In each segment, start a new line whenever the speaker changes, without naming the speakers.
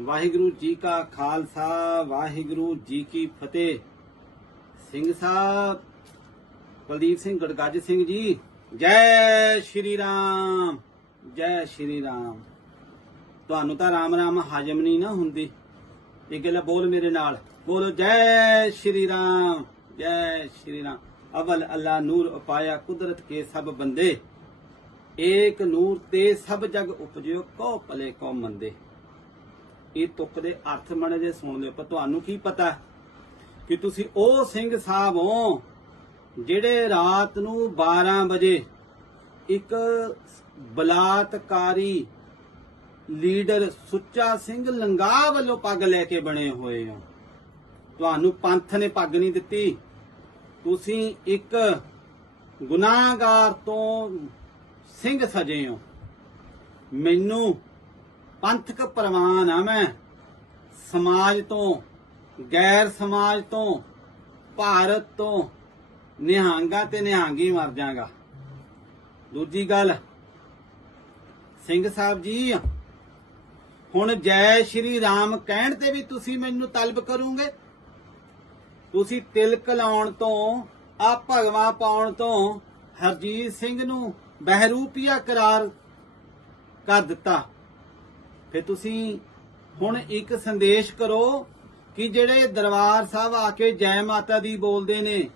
ਵਾਹਿਗੁਰੂ ਜੀ ਕਾ ਖਾਲਸਾ, ਵਾਹਿਗੁਰੂ ਜੀ ਕੀ ਫਤਿਹ। ਸਿੰਘ ਸਾਹਿਬ ਕੁਲਦੀਪ ਸਿੰਘ ਗੜਗੱਜ ਸਿੰਘ ਜੀ, ਜੈ ਸ਼੍ਰੀ ਰਾਮ, ਜੈ ਸ਼੍ਰੀ ਰਾਮ। ਤੁਹਾਨੂੰ ਤਾਂ ਰਾਮ ਰਾਮ ਹਜਮ ਨਹੀਂ ਨਾ ਹੁੰਦੀ। ਇਹ ਗੱਲ ਬੋਲ ਮੇਰੇ ਨਾਲ। ਬੋਲੋ, ਜੈ ਸ਼੍ਰੀ ਰਾਮ, ਜੈ ਸ਼੍ਰੀ ਰਾਮ। ਅਵਲ ਅੱਲਾ ਨੂਰ ਉਪਾਇਆ ਕੁਦਰਤ ਕੇ ਸਭ ਬੰਦੇ। ਏਕ ਨੂਰ ਤੇ ਸਭ ਜਗ ਉਪਜਿਓ ਕੋ ਭਲੇ ਕੋ ਮੰਦੇ। ਇਹ ਤੁਕ ਦੇ ਅਰਥ ਮਣੇ ਜੇ ਸੁਣ ਲਿਓ, ਪਰ ਤੁਹਾਨੂੰ ਕੀ ਪਤਾ ਕਿ ਤੁਸੀਂ ਉਹ ਸਿੰਘ ਸਾਹਿਬ ਹੋ ਜਿਹੜੇ ਰਾਤ ਨੂੰ 12 ਵਜੇ ਇੱਕ ਬਲਾਤਕਾਰੀ ਲੀਡਰ ਸੁੱਚਾ ਸਿੰਘ ਲੰਗਾ ਵੱਲੋਂ ਪੱਗ ਲੈ ਕੇ ਬਣੇ ਹੋਏ ਹੋ। ਤੁਹਾਨੂੰ ਪੰਥ ਨੇ ਪੱਗ ਨਹੀਂ ਦਿੱਤੀ। ਤੁਸੀਂ ਇੱਕ ਗੁਨਾਹਗਾਰ ਤੋਂ ਸਿੰਘ ਸਜੇ ਹੋ। ਮੈਨੂੰ ਪੰਥਕ ਪ੍ਰਵਾਨ ਆ ਮੈਂ। ਸਮਾਜ ਤੋਂ, ਗੈਰ ਸਮਾਜ ਤੋਂ, ਭਾਰਤ ਤੋਂ, ਨਿਹੰਗਾ ਤੇ ਨਿਹੰਗੀ ਮਰ ਜਾਗਾ। ਦੂਜੀ ਗੱਲ, ਸਿੰਘ ਸਾਹਿਬ ਜੀ, ਹੁਣ ਜੈ ਸ਼੍ਰੀ ਰਾਮ ਕਹਿਣ ਤੇ ਵੀ ਤੁਸੀਂ ਮੈਨੂੰ ਤਲਬ ਕਰੋਗੇ? ਤੁਸੀਂ ਤਿਲਕ ਲਾਉਣ ਤੋਂ, ਆ ਭਗਵਾ ਪਾਉਣ ਤੋਂ ਹਰਜੀਤ ਸਿੰਘ ਨੂੰ ਬਹਿਰੂਪੀਆ ਕਰਾਰ ਕਰ ਦਿੱਤਾ। ਫਿਰ ਤੁਸੀਂ ਹੁਣ ਇੱਕ ਸੰਦੇਸ਼ ਕਰੋ ਕਿ ਜਿਹੜੇ ਦਰਬਾਰ ਸਾਹਿਬ ਆ ਕੇ ਜੈ ਮਾਤਾ ਦੀ ਬੋਲਦੇ ਨੇ,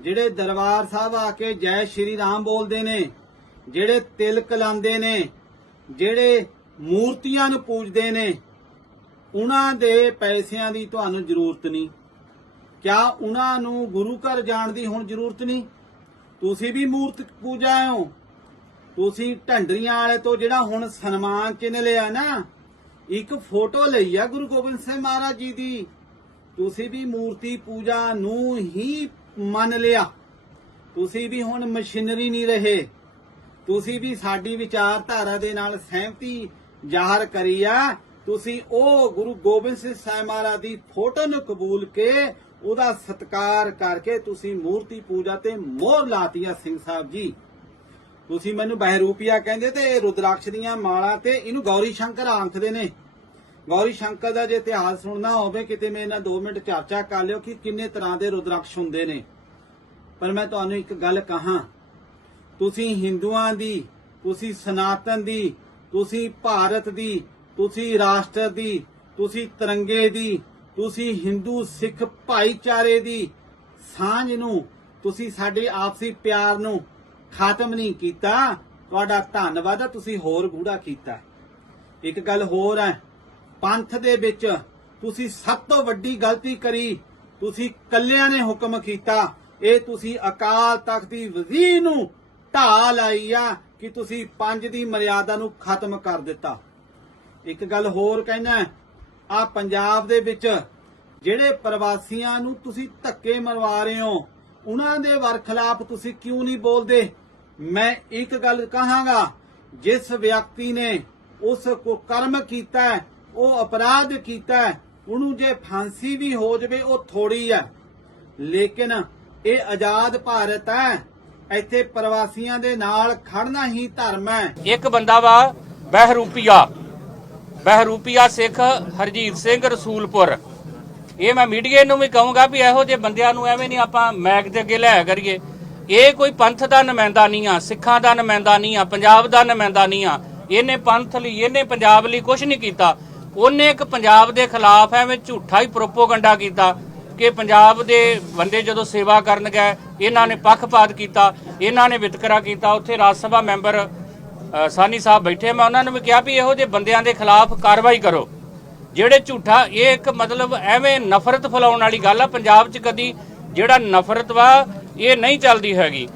ਜਿਹੜੇ ਦਰਬਾਰ ਸਾਹਿਬ ਆ ਕੇ ਜੈ ਸ਼੍ਰੀ ਰਾਮ ਬੋਲਦੇ ਨੇ, ਜਿਹੜੇ ਤਿਲਕ ਲਾਉਂਦੇ ਨੇ, ਜਿਹੜੇ ਮੂਰਤੀਆਂ ਨੂੰ ਪੂਜਦੇ ਨੇ, ਉਹਨਾਂ ਦੇ ਪੈਸਿਆਂ ਦੀ ਤੁਹਾਨੂੰ ਜ਼ਰੂਰਤ ਨਹੀਂ। ਕਿਆ ਉਹਨਾਂ ਨੂੰ ਗੁਰੂ ਘਰ ਜਾਣ ਦੀ ਹੁਣ ਜ਼ਰੂਰਤ ਨਹੀਂ? ਤੁਸੀਂ ਵੀ ਮੂਰਤ ਪੂਜਾ ਹੋ। ਤੁਸੀਂ ਢੰਡਰੀਆਂ ਵਾਲੇ ਤੋਂ ਜਿਹੜਾ ਹੁਣ ਸਨਮਾਨ ਚਿੰਨ੍ਹ ਲਿਆ ਨਾ ਇੱਕ ਫੋਟੋ ਲਈ ਆ ਗੁਰੂ ਗੋਬਿੰਦ ਸਿੰਘ ਮਹਾਰਾਜ ਜੀ ਦੀ। ਤੁਸੀਂ ਵੀ ਮੂਰਤੀ ਪੂਜਾ ਨੂੰ ਹੀ ਮੰਨ ਲਿਆ। ਤੁਸੀਂ ਵੀ ਹੁਣ ਮਸ਼ੀਨਰੀ ਨਹੀਂ ਰਹੇ। ਤੁਸੀਂ ਵੀ ਸਾਡੀ ਵਿਚਾਰਧਾਰਾ ਦੇ ਨਾਲ ਸਹਿਮਤੀ ਜ਼ਾਹਰ ਕਰੀ ਆ। ਤੁਸੀਂ ਉਹ ਗੁਰੂ ਗੋਬਿੰਦ ਸਿੰਘ ਸਾਹਿਬ ਮਹਾਰਾਜ ਦੀ ਫੋਟੋ ਨੂੰ ਕਬੂਲ ਕੇ ਉਹਦਾ ਸਤਿਕਾਰ ਕਰਕੇ ਤੁਸੀਂ ਮੂਰਤੀ ਪੂਜਾ ਤੇ ਮੋਹਰ ਲਾਤੀ ਆ ਸਿੰਘ ਸਾਹਿਬ ਜੀ। ਤੁਸੀਂ ਮੈਨੂੰ ਬਹਿਰੂਪੀਆ ਕਹਿੰਦੇ ਤੇ ਇਹ ਰੁਦਰਾਕਸ਼ ਦੀਆਂ ਮਾਲਾ ਤੇ ਇਹਨੂੰ ਗੌਰੀ ਸ਼ੰਕਰ ਆਖਦੇ ਨੇ। ਗੌਰੀ ਸ਼ੰਕਰ ਦਾ ਜੇ ਇਤਿਹਾਸ ਸੁਣਨਾ ਹੋਵੇ, ਕਿਤੇ ਮੇਰੇ ਨਾਲ 2 ਮਿੰਟ ਚਰਚਾ ਕਰ ਲਿਓ ਕਿ ਕਿੰਨੇ ਤਰ੍ਹਾਂ ਦੇ ਰੁਦਰਾਕਸ਼ ਹੁੰਦੇ ਨੇ। ਪਰ ਮੈਂ ਤੁਹਾਨੂੰ ਇੱਕ ਗੱਲ ਕਹਾਂ, ਤੁਸੀਂ ਹਿੰਦੂਆਂ ਦੀ, ਤੁਸੀਂ ਸਨਾਤਨ ਦੀ, ਤੁਸੀਂ ਭਾਰਤ ਦੀ, ਤੁਸੀਂ ਰਾਸ਼ਟਰ ਦੀ, ਤੁਸੀਂ ਤਿਰੰਗੇ ਦੀ, ਤੁਸੀਂ ਹਿੰਦੂ ਸਿੱਖ ਭਾਈਚਾਰੇ ਦੀ ਸਾਂਝ ਨੂੰ, ਤੁਸੀਂ ਸਾਡੇ ਆਪਸੀ ਪਿਆਰ ਨੂੰ ਖਤਮ ਨਹੀਂ ਕੀਤਾ, ਤੁਹਾਡਾ ਧੰਨਵਾਦ ਤੁਸੀਂ ਹੋਰ ਗੂੜਾ ਕੀਤਾ। ਇੱਕ ਗੱਲ ਹੋਰ ਹੈ, ਪੰਥ ਦੇ ਵਿੱਚ ਤੁਸੀਂ ਸਭ ਤੋਂ ਵੱਡੀ ਗਲਤੀ ਕਰੀ, ਤੁਸੀਂ ਕੱਲਿਆਂ ਨੇ ਹੁਕਮ ਕੀਤਾ, ਇਹ ਤੁਸੀਂ ਅਕਾਲ ਤਖਤ ਦੀ ਵਜ਼ੀਰ ਨੂੰ ਢਾਹ ਲਾਈ ਆ ਕਿ ਤੁਸੀਂ ਪੰਜ ਦੀ ਮਰਿਆਦਾ ਨੂੰ ਖਤਮ ਕਰ ਦਿੱਤਾ। ਇੱਕ ਗੱਲ ਹੋਰ ਕਹਿਣਾ ਆ ਪੰਜਾਬ ਦੇ ਵਿੱਚ ਜਿਹੜੇ ਪ੍ਰਵਾਸੀਆਂ ਨੂੰ ਤੁਸੀਂ ਧੱਕੇ ਮਰਵਾ ਰਹੇ ਹੋ ਉਹਨਾਂ ਦੇ ਵਰਖਲਾਫ ਤੁਸੀਂ ਕਿਉਂ ਨਹੀਂ ਬੋਲਦੇ? ਮੈਂ ਇੱਕ ਗੱਲ ਕਹਾਂਗਾ, ਜਿਸ ਵਿਅਕਤੀ ਨੇ ਉਸ ਕੋ ਕਰਮ ਕੀਤਾ ਉਹ ਅਪਰਾਧ ਕੀਤਾ ਉਹਨੂੰ ਜੇ ਫਾਂਸੀ ਵੀ ਹੋ ਜਵੇ, ਉਹ ਥੋੜੀ ਹੈ। ਲੇਕਿਨ ਇਹ ਆਜ਼ਾਦ ਭਾਰਤ ਹੈ, ਇੱਥੇ ਪ੍ਰਵਾਸੀਆਂ ਦੇ ਨਾਲ ਖੜਨਾ ਹੀ ਧਰਮ ਹੈ।
ਇੱਕ ਬੰਦਾ ਵਾ, ਬਹਿਰੂਪੀਆ। ਬਹਿਰੂਪੀਆ ਸਿੱਖ ਹਰਜੀਤ ਸਿੰਘ ਰਸੂਲਪੁਰ। ਇਹ ਮੈਂ ਮੀਡੀਆ ਨੂੰ ਵੀ ਕਹੂੰਗਾ ਵੀ ਇਹੋ ਜਿਹੇ ਬੰਦਿਆਂ ਨੂੰ ਐਵੇਂ ਨਹੀਂ ਆਪਾਂ ਮੈਕ ਦੇ ਅੱਗੇ ਲਿਆ ਕਰੀਏ। ਇਹ ਕੋਈ ਪੰਥ ਦਾ ਨੁਮਾਇੰਦਾ ਨਹੀਂ ਆ, ਸਿੱਖਾਂ ਦਾ ਨੁਮਾਇੰਦਾ ਨਹੀਂ ਆ, ਪੰਜਾਬ ਦਾ ਨੁਮਾਇੰਦਾ ਨਹੀਂ ਆ। ਇਹਨੇ ਪੰਥ ਲਈ, ਇਹਨੇ ਪੰਜਾਬ ਲਈ ਕੁਝ ਨਹੀਂ ਕੀਤਾ। ਉਹਨੇ ਇੱਕ ਪੰਜਾਬ ਦੇ ਖਿਲਾਫ ਐਵੇਂ ਝੂਠਾ ਹੀ ਪ੍ਰੋਪੋਗੰਡਾ ਕੀਤਾ ਕਿ ਪੰਜਾਬ ਦੇ ਬੰਦੇ ਜਦੋਂ ਸੇਵਾ ਕਰਨ ਗਏ, ਇਹਨਾਂ ਨੇ ਪੱਖਪਾਤ ਕੀਤਾ, ਇਹਨਾਂ ਨੇ ਵਿਤਕਰਾ ਕੀਤਾ। ਉੱਥੇ ਰਾਜ ਸਭਾ ਮੈਂਬਰ ਸਾਨੀ ਸਾਹਿਬ ਬੈਠੇ। ਮੈਂ ਉਹਨਾਂ ਨੂੰ ਵੀ ਕਿਹਾ ਵੀ ਇਹੋ ਜਿਹੇ ਬੰਦਿਆਂ ਦੇ ਖਿਲਾਫ ਕਾਰਵਾਈ ਕਰੋ। ਜਿਹੜੇ ਝੂਠਾ, ਇਹ ਇੱਕ ਮਤਲਬ ਐਵੇਂ ਨਫ਼ਰਤ ਫੈਲਾਉਣ ਵਾਲੀ ਗੱਲ ਆ। ਪੰਜਾਬ 'ਚ ਕਦੀ ਜਿਹੜਾ ਨਫ਼ਰਤ ਵਾ, ਇਹ ਨਹੀਂ ਚੱਲਦੀ ਹੈਗੀ।